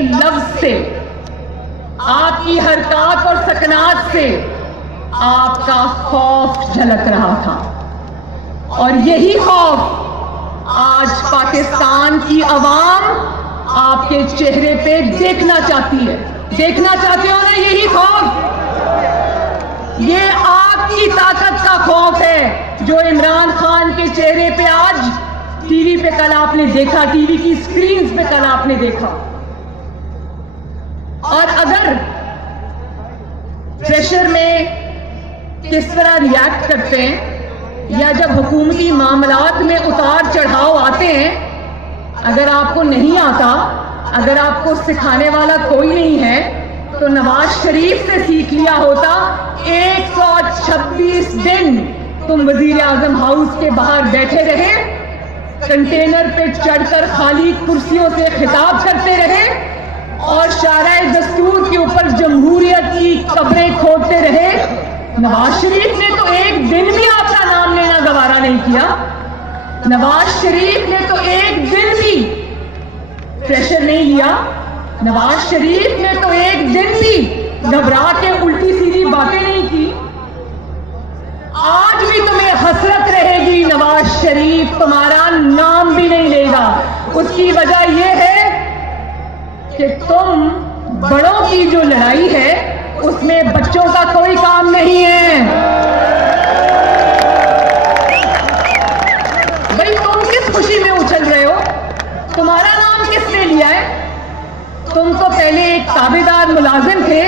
ایک لفظ سے، آپ کی حرکات اور سکنات سے آپ کا خوف جھلک رہا تھا، اور یہی خوف آج پاکستان کی عوام آپ کے چہرے پہ دیکھنا چاہتی ہے۔ دیکھنا چاہتے ہو نا یہی خوف؟ یہ آپ کی طاقت کا خوف ہے جو عمران خان کے چہرے پہ آج ٹی وی پہ کل آپ نے دیکھا، ٹی وی کی اسکرینز پہ کل آپ نے دیکھا۔ اور اگر پریشر میں کس طرح ریاکٹ کرتے ہیں یا جب حکومتی معاملات میں اتار چڑھاؤ آتے ہیں، اگر آپ کو نہیں آتا، اگر آپ کو سکھانے والا کوئی نہیں ہے تو نواز شریف سے سیکھ لیا ہوتا۔ 126 دن تم وزیر اعظم ہاؤس کے باہر بیٹھے رہے، کنٹینر پہ چڑھ کر خالی کرسیوں سے خطاب کرتے رہے اور شارع دستور کے اوپر جمہوریت کی قبریں کھودتے رہے۔ نواز شریف نے تو ایک دن بھی آپ کا نام لینا گوارا نہیں کیا۔ نواز شریف نے تو ایک دن بھی پریشر نہیں لیا۔ نواز شریف نے تو ایک دن بھی گھبرا کے الٹی سیدھی باتیں نہیں کی۔ آج بھی تمہیں حسرت رہے گی، نواز شریف تمہارا نام بھی نہیں لے گا۔ اس کی وجہ یہ ہے کہ تم بڑوں کی جو لڑائی ہے اس میں بچوں کا کوئی کام نہیں ہے۔ بھائی تم کس خوشی میں اچھل رہے ہو؟ تمہارا نام کس نے لیا ہے؟ تم تو پہلے ایک تابعدار ملازم تھے،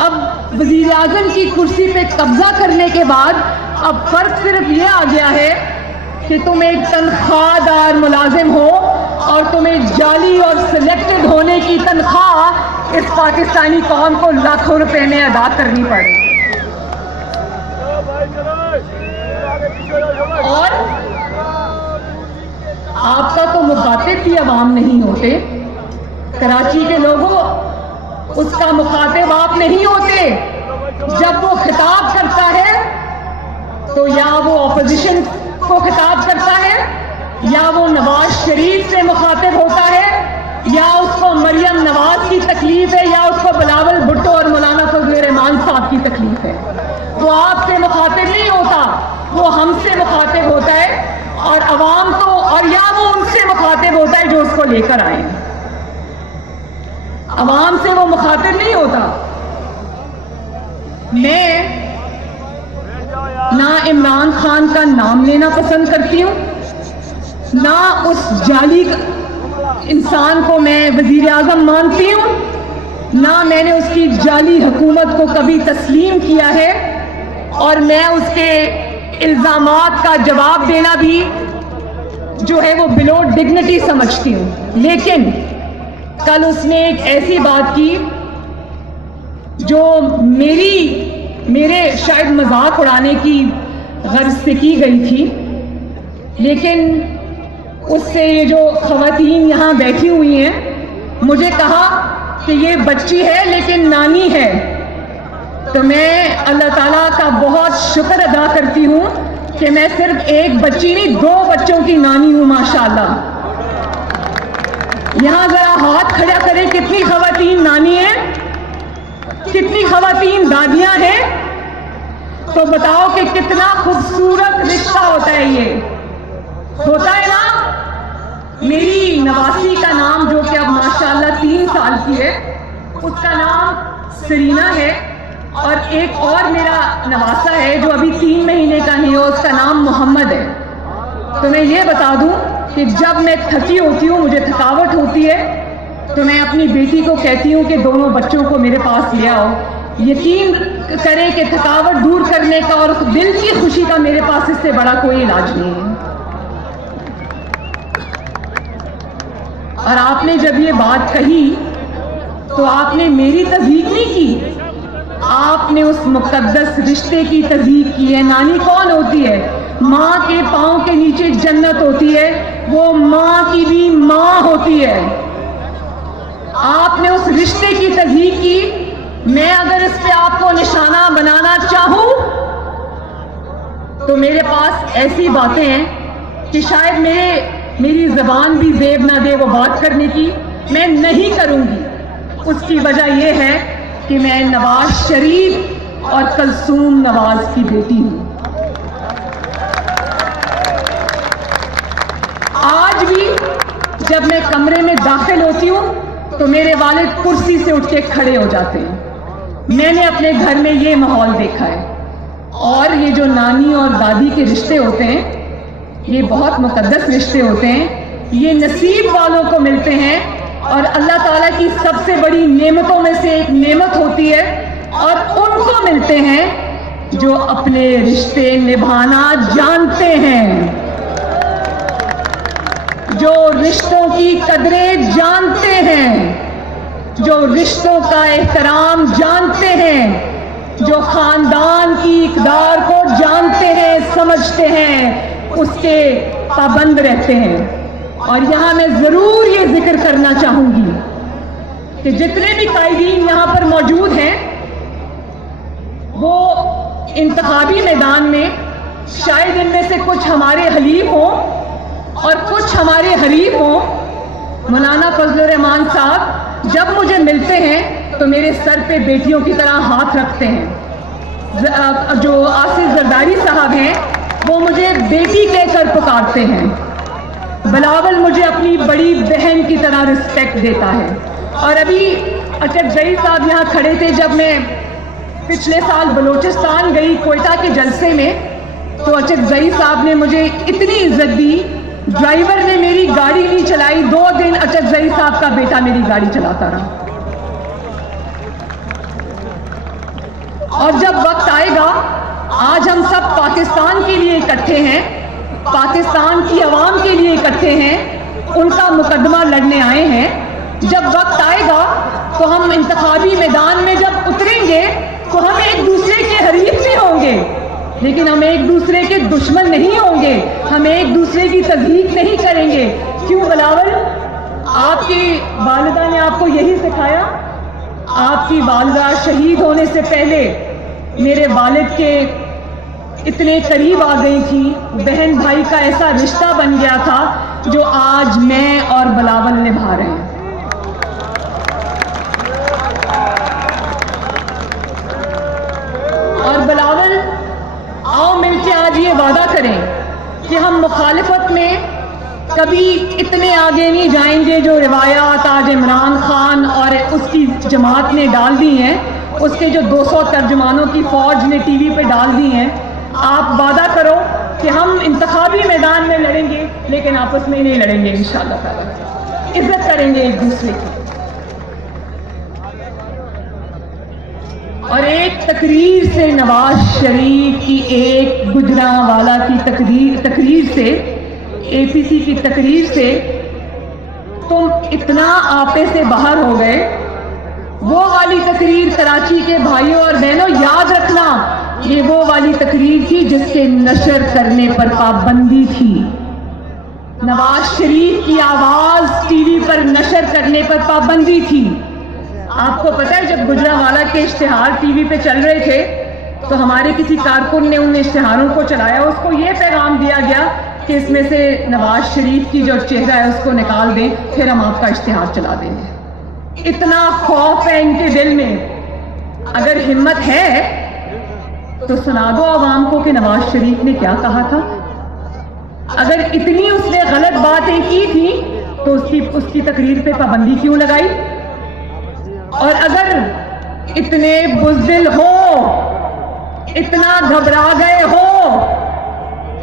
اب وزیر اعظم کی کرسی پہ قبضہ کرنے کے بعد اب فرق صرف یہ آ گیا ہے کہ تم ایک تنخواہ دار ملازم ہو اور تمہیں جعلی اور سلیکٹڈ ہونے کی تنخواہ اس پاکستانی قوم کو لاکھوں روپے میں ادا کرنی پڑے۔ اور آپ کا تو مخاطب بھی عوام نہیں ہوتے، کراچی کے لوگوں اس کا مخاطب آپ نہیں ہوتے۔ جب وہ خطاب کرتا ہے تو یا وہ اپوزیشن کو خطاب کرتا ہے یا وہ نواز شریف سے مخاطب ہوتا ہے یا اس کو مریم نواز کی تکلیف ہے یا اس کو بلاول بھٹو اور مولانا فضل الرحمان صاحب کی تکلیف ہے۔ وہ آپ سے مخاطب نہیں ہوتا، وہ ہم سے مخاطب ہوتا ہے، اور عوام تو اور یا وہ ان سے مخاطب ہوتا ہے جو اس کو لے کر آئے۔ عوام سے وہ مخاطب نہیں ہوتا۔ میں نہ عمران خان کا نام لینا پسند کرتی ہوں، نہ اس جعلی انسان کو میں وزیر اعظم مانتی ہوں، نہ میں نے اس کی جعلی حکومت کو کبھی تسلیم کیا ہے، اور میں اس کے الزامات کا جواب دینا بھی جو ہے وہ بلو ڈگنیٹی سمجھتی ہوں۔ لیکن کل اس نے ایک ایسی بات کی جو میرے شاید مذاق اڑانے کی غرض سے کی گئی تھی، لیکن اس سے یہ جو خواتین یہاں بیٹھی ہوئی ہیں مجھے کہا کہ یہ بچی ہے لیکن نانی ہے، تو میں اللہ تعالیٰ کا بہت شکر ادا کرتی ہوں کہ میں صرف ایک بچی نہیں 2 بچوں کی نانی ہوں ماشاءاللہ۔ یہاں ذرا ہاتھ کھڑا کریں، کتنی خواتین نانی ہیں، کتنی خواتین دادیاں ہیں، تو بتاؤ کہ کتنا خوبصورت رشتہ ہوتا ہے یہ، ہوتا ہے نا۔ میری نواسی کا نام جو کہ اب ماشاءاللہ 3 سال کی ہے، اس کا نام سرینا ہے، اور ایک اور میرا نواسا ہے جو ابھی 3 مہینے کا نہیں ہو، اس کا نام محمد ہے۔ تو میں یہ بتا دوں کہ جب میں تھکی ہوتی ہوں، مجھے تھکاوٹ ہوتی ہے، تو میں اپنی بیٹی کو کہتی ہوں کہ دونوں بچوں کو میرے پاس لے آؤ۔ یقین کریں کہ تھکاوٹ دور کرنے کا اور دل کی خوشی کا میرے پاس اس سے بڑا کوئی علاج نہیں ہے۔ اور آپ نے جب یہ بات کہی تو آپ نے میری تصدیق نہیں کی، آپ نے اس مقدس رشتے کی تصدیق کی ہے۔ نانی کون ہوتی ہے؟ ماں کے پاؤں کے نیچے جنت ہوتی ہے، وہ ماں کی بھی ماں ہوتی ہے۔ آپ نے اس رشتے کی تصدیق کی۔ میں اگر اس پہ آپ کو نشانہ بنانا چاہوں تو میرے پاس ایسی باتیں ہیں کہ شاید میری زبان بھی زیب نہ دے وہ بات کرنے کی، میں نہیں کروں گی، اس کی وجہ یہ ہے کہ میں نواز شریف اور کلثوم نواز کی بیٹی ہوں. آج بھی جب میں کمرے میں داخل ہوتی ہوں تو میرے والد کرسی سے اٹھ کے کھڑے ہو جاتے ہیں. میں نے اپنے گھر میں یہ ماحول دیکھا ہے. اور یہ جو نانی اور دادی کے رشتے ہوتے ہیں یہ بہت مقدس رشتے ہوتے ہیں. یہ نصیب والوں کو ملتے ہیں اور اللہ تعالیٰ کی سب سے بڑی نعمتوں میں سے ایک نعمت ہوتی ہے. اور ان کو ملتے ہیں جو اپنے رشتے نبھانا جانتے ہیں, جو رشتوں کی قدریں جانتے ہیں, جو رشتوں کا احترام جانتے ہیں, جو خاندان کی اقدار کو جانتے ہیں, سمجھتے ہیں, اس کے پابند رہتے ہیں. اور یہاں میں ضرور یہ ذکر کرنا چاہوں گی کہ جتنے بھی قائدین یہاں پر موجود ہیں وہ انتخابی میدان میں شاید ان میں سے کچھ ہمارے حلیف ہوں اور کچھ ہمارے حریف ہوں. مولانا فضل الرحمان صاحب جب مجھے ملتے ہیں تو میرے سر پہ بیٹیوں کی طرح ہاتھ رکھتے ہیں. جو آصف زرداری صاحب ہیں وہ مجھے بیٹی کہہ کر پکارتے ہیں. بلاول مجھے اپنی بڑی بہن کی طرح رسپیکٹ دیتا ہے. اور ابھی اچک زئی صاحب یہاں کھڑے تھے جب میں پچھلے سال بلوچستان گئی کوئٹہ کے جلسے میں, تو اچک زئی صاحب نے مجھے اتنی عزت دی. ڈرائیور نے میری گاڑی نہیں چلائی, 2 دن اچک زئی صاحب کا بیٹا میری گاڑی چلاتا رہا. اور جب وقت آئے گا, آج ہم سب پاکستان کے لیے اکٹھے ہیں, پاکستان کی عوام کے لیے اکٹھے ہیں, ان کا مقدمہ لڑنے آئے ہیں. جب وقت آئے گا تو ہم انتخابی میدان میں جب اتریں گے تو ہم ایک دوسرے کے حریف بھی ہوں گے, لیکن ہم ایک دوسرے کے دشمن نہیں ہوں گے. ہم ایک دوسرے کی تضحیق نہیں کریں گے. کیوں بلاول, آپ کی والدہ نے آپ کو یہی سکھایا. آپ کی والدہ شہید ہونے سے پہلے میرے والد کے اتنے قریب آ گئی تھی, بہن بھائی کا ایسا رشتہ بن گیا تھا جو آج میں اور بلاول نبھا رہے ہیں. اور بلاول, آؤ مل کے آج یہ وعدہ کریں کہ ہم مخالفت میں کبھی اتنے آگے نہیں جائیں گے جو روایات آج عمران خان اور اس کی جماعت نے ڈال دی ہیں, اس کے جو 200 ترجمانوں کی فوج نے ٹی وی پہ ڈال دی ہیں. آپ وعدہ کرو کہ ہم انتخابی میدان میں لڑیں گے لیکن آپس میں نہیں لڑیں گے انشاءاللہ تعالی. عزت کریں گے ایک دوسرے کی. اور ایک تقریر سے, نواز شریف کی ایک گجرانوالہ کی تقریر سے, اے پی سی کی تقریر سے تم اتنا آپے سے باہر ہو گئے. وہ والی تقریر کراچی کے بھائیوں اور بہنوں یاد رکھنا, یہ وہ والی تقریر تھی جس کے نشر کرنے پر پابندی تھی. نواز شریف کی آواز ٹی وی پر نشر کرنے پر پابندی تھی. آپ کو پتہ ہے جب گجرانوالہ کے اشتہار ٹی وی پہ چل رہے تھے تو ہمارے کسی کارکن نے ان اشتہاروں کو چلایا, اس کو یہ پیغام دیا گیا کہ اس میں سے نواز شریف کی جو چہرہ ہے اس کو نکال دیں, پھر ہم آپ کا اشتہار چلا دیں گے. اتنا خوف ہے ان کے دل میں. اگر ہمت ہے تو سنا دو عوام کو کہ نواز شریف نے کیا کہا تھا. اگر اتنی اس نے غلط باتیں کی تھی تو اس کی تقریر پہ پابندی کیوں لگائی. اور اگر اتنے بزدل ہو, اتنا گھبرا گئے ہو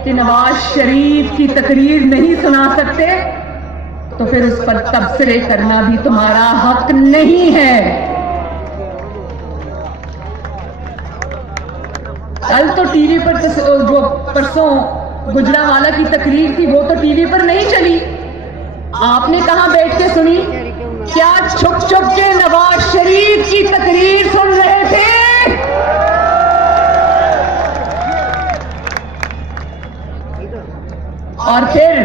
کہ نواز شریف کی تقریر نہیں سنا سکتے تو پھر اس پر تبصرے کرنا بھی تمہارا حق نہیں ہے. کل تو ٹی وی پر جو پرسوں گجرانوالہ کی تقریر تھی وہ تو ٹی وی پر نہیں چلی. آپ نے کہاں بیٹھ کے سنی؟ کیا چھپ چھپ کے نواز شریف کی تقریر سن رہے تھے؟ اور پھر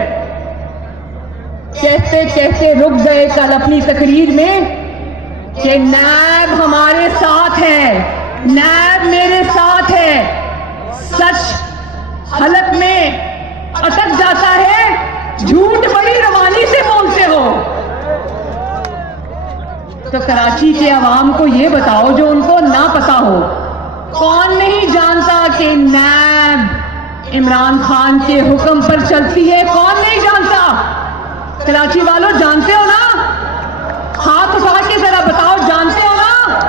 کہتے کہتے رک گئے کل اپنی تقریر میں کہ نیب ہمارے ساتھ ہے, نیب میرے ساتھ ہے. سچ حلق میں اٹک جاتا ہے, جھوٹ بڑی روانی سے بولتے ہو. تو کراچی کے عوام کو یہ بتاؤ جو ان کو نہ پتا ہو، کون نہیں جانتا کہ نیب عمران خان کے حکم پر چلتی ہے؟ کون نہیں جانتا؟ کراچی والوں جانتے ہو نا؟ ہاتھ اٹھا کے ذرا